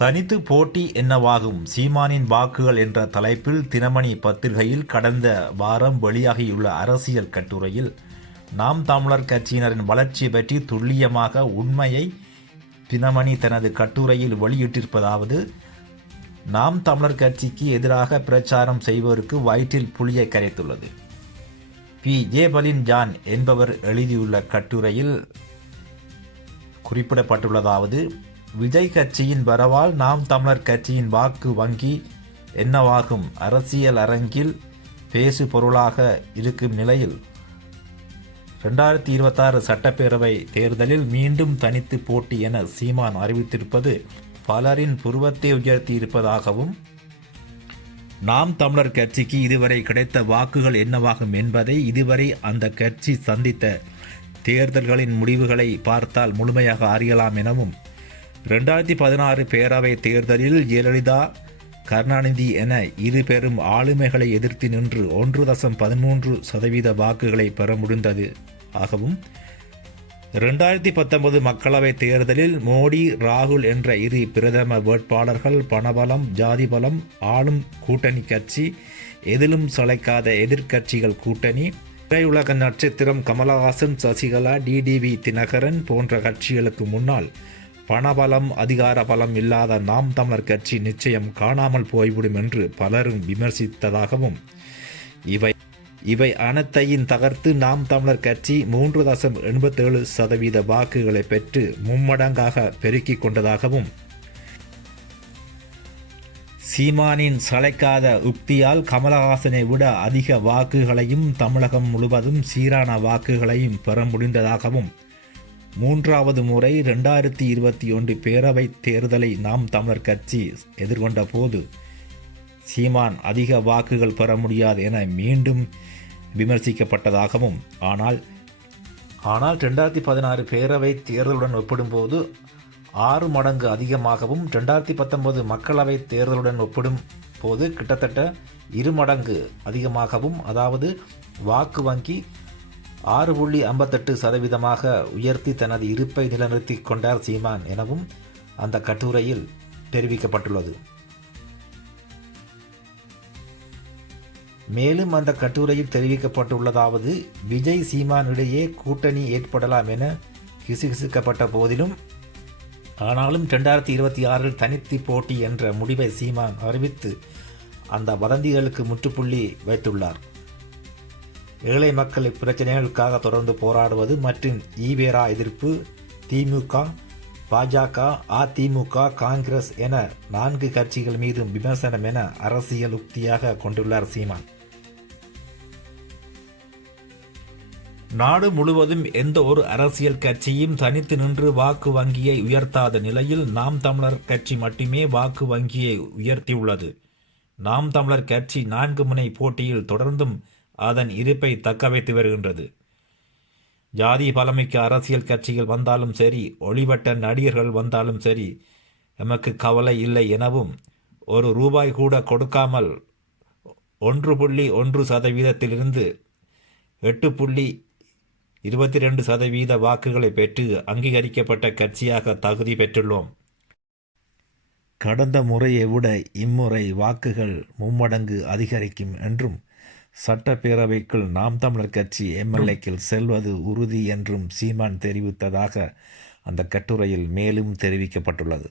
தனித்து போட்டி என்னவாகும் சீமானின் வாக்குகள் என்ற தலைப்பில் தினமணி பத்திரிகையில் கடந்த வாரம் வெளியாகியுள்ள அரசியல் கட்டுரையில் நாம் தமிழர் கட்சியினரின் வளர்ச்சி பற்றி துல்லியமாக உண்மையை தினமணி தனது கட்டுரையில் வெளியிட்டிருப்பதாவது: நாம் தமிழர் கட்சிக்கு எதிராக பிரச்சாரம் செய்வோருக்கு வயிற்றில் புளியை கரைத்துள்ளது. பி. ஜேபலின் ஜான் என்பவர் எழுதியுள்ள கட்டுரையில் குறிப்பிடப்பட்டுள்ளதாவது: விஜய் கட்சியின் வரவால் நாம் தமிழர் கட்சியின் வாக்கு வங்கி என்னவாகும் அரசியல் அரங்கில் பேசு பொருளாக இருக்கும் நிலையில் 2026 சட்டப்பேரவை தேர்தலில் மீண்டும் தனித்து போட்டி என சீமான் அறிவித்திருப்பது பலரின் புருவத்தை உயர்த்தியிருப்பதாகவும், நாம் தமிழர் கட்சிக்கு இதுவரை கிடைத்த வாக்குகள் என்னவாகும் என்பதை இதுவரை அந்த கட்சி சந்தித்த தேர்தல்களின் முடிவுகளை பார்த்தால் முழுமையாக அறியலாம் எனவும், 2016 பேரவை தேர்தலில் ஜெயலலிதா, கருணாநிதி என இரு பெரும் ஆளுமைகளை எதிர்த்து நின்று 1.13% வாக்குகளை பெற முடிந்தது ஆகவும், 2019 மக்களவை தேர்தலில் மோடி, ராகுல் என்ற இரு பிரதம வேட்பாளர்கள் பணபலம், ஜாதி பலம், ஆளும் கூட்டணி கட்சி, எதிலும் சளைக்காத எதிர்க்கட்சிகள் கூட்டணி, திரையுலக நட்சத்திரம் கமலஹாசன், சசிகலா, டிடிவி தினகரன் போன்ற கட்சிகளுக்கு முன்னால் பணபலம், அதிகார பலம் இல்லாத நாம் தமிழர் கட்சி நிச்சயம் காணாமல் போய்விடும் என்று பலரும் விமர்சித்ததாகவும், இவை அனைத்தையும் தகர்த்து நாம் தமிழர் கட்சி 3.87% வாக்குகளை பெற்று மும்மடங்காக பெருக்கிக் கொண்டதாகவும், சீமானின் சளைக்காத உக்தியால் கமலஹாசனை விட அதிக வாக்குகளையும் தமிழகம் முழுவதும் சீரான வாக்குகளையும் பெற முடிந்ததாகவும், மூன்றாவது முறை 2021 பேரவைத் தேர்தலை நாம் தமிழர் கட்சி எதிர்கொண்ட போது சீமான் அதிக வாக்குகள் பெற முடியாது என மீண்டும் விமர்சிக்கப்பட்டதாகவும், ஆனால் 2016 பேரவை தேர்தலுடன் ஒப்பிடும்போது 6 மடங்கு அதிகமாகவும், 2019 மக்களவை தேர்தலுடன் ஒப்பிடும் போது கிட்டத்தட்ட 2 மடங்கு அதிகமாகவும், அதாவது வாக்கு வங்கி 6.58% உயர்த்தி தனது இருப்பை நிலைநிறுத்தி கொண்டார் சீமான் எனவும் அந்த கட்டுரையில் தெரிவிக்கப்பட்டுள்ளது. மேலும் அந்த கட்டுரையில் தெரிவிக்கப்பட்டுள்ளதாவது: விஜய், சீமான் இடையே கூட்டணி ஏற்படலாம் என கிசுகிசுக்கப்பட்ட போதிலும், ஆனாலும் 2026 தனித்து போட்டி என்ற முடிவை சீமான் அறிவித்து அந்த வதந்திகளுக்கு முற்றுப்புள்ளி வைத்துள்ளார். ஏழை மக்கள் பிரச்சனைகளுக்காக தொடர்ந்து போராடுவது மற்றும் ஈவேரா எதிர்ப்பு, திமுக, பாஜக, அதிமுக, காங்கிரஸ் என 4 கட்சிகள் மீதும் விமர்சனம் என அரசியல் உக்தியாக கொண்டுள்ளார் சீமான். நாடு முழுவதும் எந்த ஒரு அரசியல் கட்சியும் தனித்து நின்று வாக்கு வங்கியை உயர்த்தாத நிலையில் நாம் தமிழர் கட்சி மட்டுமே வாக்கு வங்கியை உயர்த்தியுள்ளது. நாம் தமிழர் கட்சி 4 முனை போட்டியில் தொடர்ந்தும் அதன் இருப்பை தக்க வைத்து வருகின்றது. ஜாதி பலமிக்க அரசியல் கட்சிகள் வந்தாலும் சரி, ஒளிவட்ட நடிகர்கள் வந்தாலும் சரி, எமக்கு கவலை இல்லை எனவும், ₹1 கூட கொடுக்காமல் 1.1%இலிருந்து 8.22% வாக்குகளை பெற்று அங்கீகரிக்கப்பட்ட கட்சியாக தகுதி பெற்றுள்ளோம். கடந்த முறையை விட இம்முறை வாக்குகள் மும்மடங்கு அதிகரிக்கும் என்றும், சட்டப்பேரவைக்குள் நாம் தமிழர் கட்சி எம்எல்ஏக்கள் செல்வது உறுதி என்றும் சீமான் தெரிவித்ததாக அந்த கட்டுரையில் மேலும் தெரிவிக்கப்பட்டுள்ளது.